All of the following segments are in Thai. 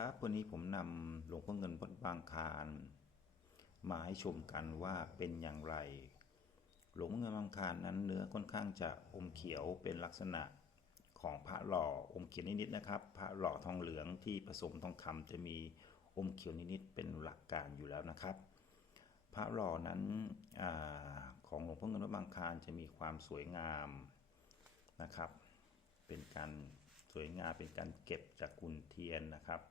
ครับวันนี้ผมนำหลวงพ่อเงินวัดบางคานมาให้ชมกันว่าเป็นอย่างไร หลวงพ่อเงินบางคานนั้นเนื้อค่อนข้างจะอมเขียวเป็นลักษณะของพระหล่ออมเขียวนิดๆนะครับ พระหล่อทองเหลืองที่ผสมทองคำจะมีอมเขียวนิดๆเป็นหลักการอยู่แล้วนะครับ พระหล่อนั้นอของหลวงพ่อเงินวัดบางคานจะมีความสวยงามนะครับ เป็นการสวยงามเป็นการเก็บจากกุนเทียนนะครับ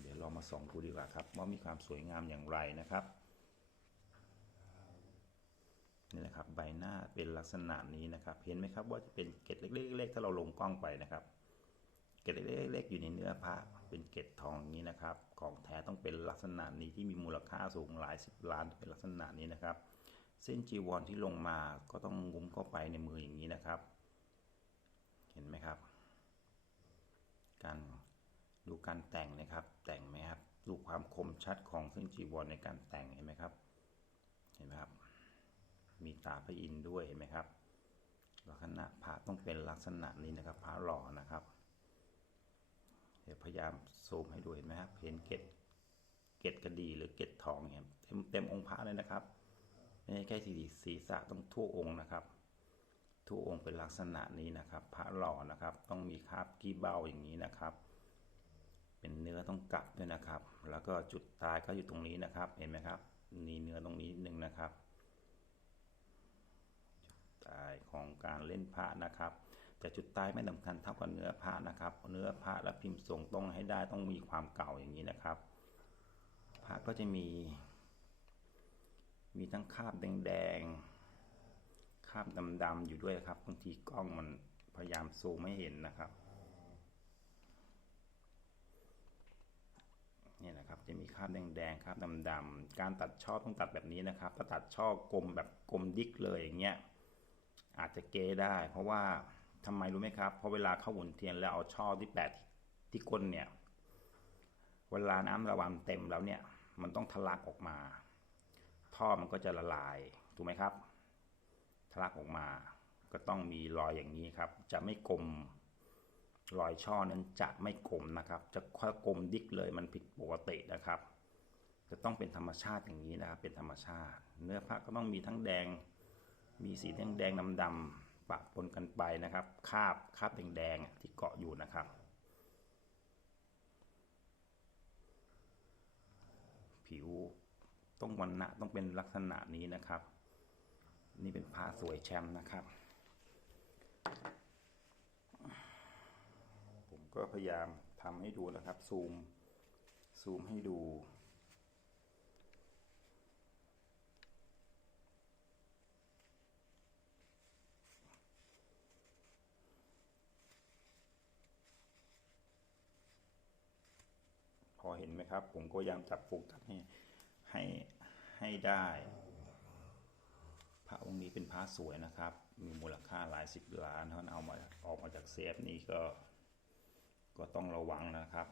เดี๋ยวเรามาส่องดูดีกว่าครับว่ามีความสวยงามอย่างไรนะครับนี่นะครับใบหน้าเป็นลักษณะนี้นะครับ เห็นไหมครับว่าจะเป็นเกล็ดเล็กๆถ้าเราลงกล้องไปนะครับ เกล็ดเล็กๆอยู่ในเนื้อพระเป็นเกล็ดทองนี้นะครับ ของแท้ต้องเป็นลักษณะนี้ที่มีมูลค่าสูงหลายสิบล้านเป็นลักษณะนี้นะครับ เส้นจีวรที่ลงมาก็ต้องงุ้มเข้าไปในมืออย่างนี้นะครับ เห็นไหมครับ การ ดูการแต่งนะครับ แต่งไหมครับ ดูความคมชัดของเส้นจีวรในการแต่งเห็นไหมครับ เห็นไหมครับ มีตาพระอินทร์ด้วยเห็นไหมครับ ลักษณะพระต้องเป็นลักษณะนี้นะครับ พระหล่อนะครับ เดี๋ยวพยายามซูมให้ดูเห็นไหมครับ เห็นเกล็ดเกล็ดกระดีหรือเกล็ดทองเนี่ยเต็มเต็มองค์พระเลยนะครับไม่ใช่แค่สีศีรษะต้องทั่วองค์นะครับทุกองค์เป็นลักษณะนี้นะครับ พระหล่อนะครับ ต้องมีคราบกี้เบ้าอย่างนี้นะครับ เป็นเนื้อต้อง กลับด้วยนะครับ แล้วก็จุดตายก็อยู่ตรงนี้นะครับ เห็นไหมครับมีเนื้อตรงนี้นิดนึงนะครับจุดตายของการเล่นพระนะครับ แต่จุดตายไม่สำคัญเท่ากับเนื้อพระนะครับ เนื้อพระและพิมพ์ทรงต้องให้ได้ต้องมีความเก่าอย่างนี้นะครับ พระก็จะมี มีทั้งคาบแดงๆคาบดำๆอยู่ด้วยครับบางทีกล้องมันพยายามซูมไม่เห็นนะครับนี่นะครับ จะมีคราบแดงๆคราบดำๆการตัดช่อต้องตัดแบบนี้นะครับ ถ้าตัดช่อกลมแบบกลมดิกเลยอย่างเงี้ยอาจจะเกได้ เพราะว่าทำไมรู้ไหมครับเพราะเวลาเข้าหุ่นเทียนแล้วเอาช่อที่แปะที่ก้นเนี่ย เวลาน้ำระวันเต็มแล้วเนี่ย มันต้องทะลักออกมา ท่อมันก็จะละลายถูกไหมครับ ทะลักออกมา ก็ต้องมีรอยอย่างนี้ครับ จะไม่กลม รอยช่อนั้นจะไม่กลมนะครับ จะค่อยกลมดิกเลยมันผิดปกตินะครับ จะต้องเป็นธรรมชาติอย่างนี้นะครับเป็นธรรมชาติ เนื้อพระก็ต้องมีทั้งแดง มีสีแดงแดงดำดำปะปนกันไปนะครับ คาบคาบแดงแดงที่เกาะอยู่นะครับ ผิวต้องวันณะต้องเป็นลักษณะนี้นะครับ นี่เป็นผ้าสวยแชมป์นะครับ ก็พยายามทำให้ดูนะครับ ซูม ซูมให้ดู พอเห็นไหมครับ ผมก็พยายามจับโฟกัสให้ให้ให้ได้ พระองค์นี้เป็นพระสวยนะครับ มีมูลค่าหลายสิบล้านท่านเอามาออกมาจากเซฟนี่ก็ ก็ต้องระวังนะครับ